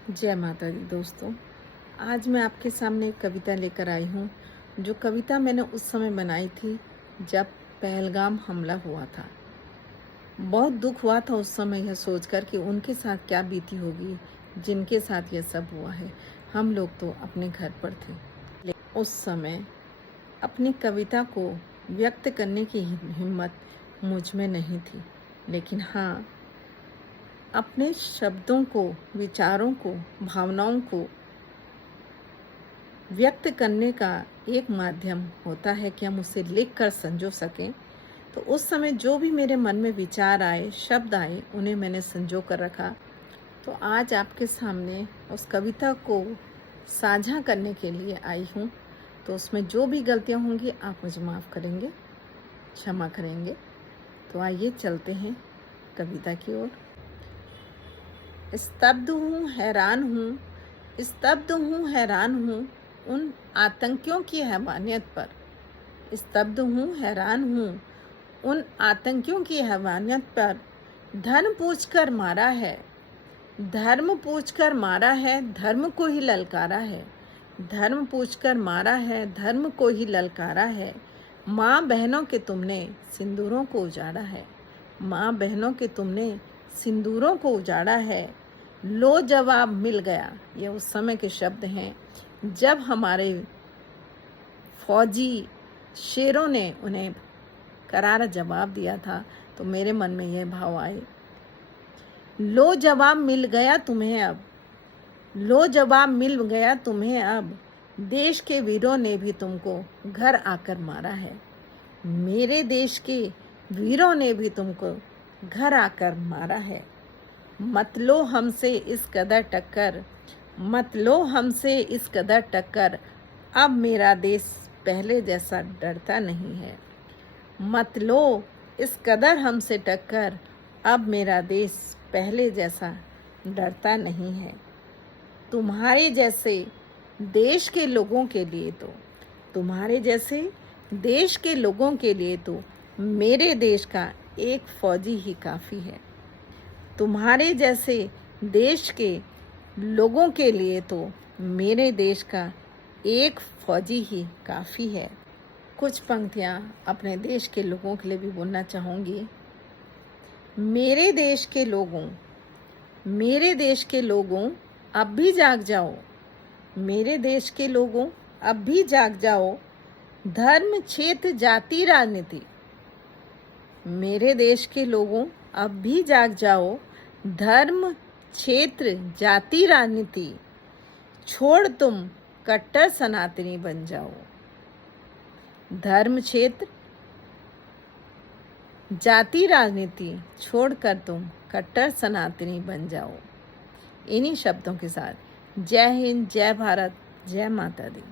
जय माता दी दोस्तों। आज मैं आपके सामने एक कविता लेकर आई हूँ। जो कविता मैंने उस समय बनाई थी जब पहलगाम हमला हुआ था। बहुत दुख हुआ था उस समय यह सोचकर कि उनके साथ क्या बीती होगी जिनके साथ यह सब हुआ है। हम लोग तो अपने घर पर थे, लेकिन उस समय अपनी कविता को व्यक्त करने की हिम्मत मुझ में नहीं थी। लेकिन हाँ, अपने शब्दों को, विचारों को, भावनाओं को व्यक्त करने का एक माध्यम होता है कि हम उसे लिख कर संजो सकें। तो उस समय जो भी मेरे मन में विचार आए, शब्द आए, उन्हें मैंने संजो कर रखा। तो आज आपके सामने उस कविता को साझा करने के लिए आई हूँ। तो उसमें जो भी गलतियाँ होंगी आप मुझे माफ़ करेंगे, क्षमा करेंगे। तो आइए चलते हैं कविता की ओर। स्तब्ध हूँ, हैरान हूँ, स्तब्ध हूँ, हैरान हूँ उन आतंकियों की हैवानियत पर। स्तब्ध हूँ, हैरान हूँ उन आतंकियों की हैवानियत पर। धर्म पूछकर मारा है, धर्म पूछकर मारा है, धर्म को ही ललकारा है। धर्म पूछकर मारा है, धर्म को ही ललकारा है। माँ बहनों के तुमने सिंदूरों को उजाड़ा है, माँ बहनों के तुमने सिंदूरों को उजाड़ा है। लो जवाब मिल गया, ये उस समय के शब्द हैं जब हमारे फौजी शेरों ने उन्हें करारा जवाब दिया था। तो मेरे मन में यह भाव आए, लो जवाब मिल गया तुम्हें अब, लो जवाब मिल गया तुम्हें अब। देश के वीरों ने भी तुमको घर आकर मारा है, मेरे देश के वीरों ने भी तुमको घर आकर मारा है। मत लो हमसे इस कदर टक्कर, मत लो हमसे इस कदर टक्कर। अब मेरा देश पहले जैसा डरता नहीं है। मत लो इस कदर हमसे टक्कर, अब मेरा देश पहले जैसा डरता नहीं है। तुम्हारे जैसे देश के लोगों के लिए तो, तुम्हारे जैसे देश के लोगों के लिए तो मेरे देश का एक फौजी ही काफ़ी है। तुम्हारे जैसे देश के लोगों के लिए तो मेरे देश का एक फौजी ही काफ़ी है। कुछ पंक्तियाँ अपने देश के लोगों के लिए भी बोलना चाहूँगी। मेरे देश के लोगों, मेरे देश के लोगों अब भी जाग जाओ, मेरे देश के लोगों अब भी जाग जाओ। धर्म, क्षेत्र, जाति, राजनीति, मेरे देश के लोगों अब भी जाग जाओ। धर्म, क्षेत्र, जाति, राजनीति छोड़ तुम कट्टर सनातनी बन जाओ। धर्म, क्षेत्र, जाति, राजनीति छोड़कर तुम कट्टर सनातनी बन जाओ। इन्हीं शब्दों के साथ जय हिंद, जय भारत, जय माता दी।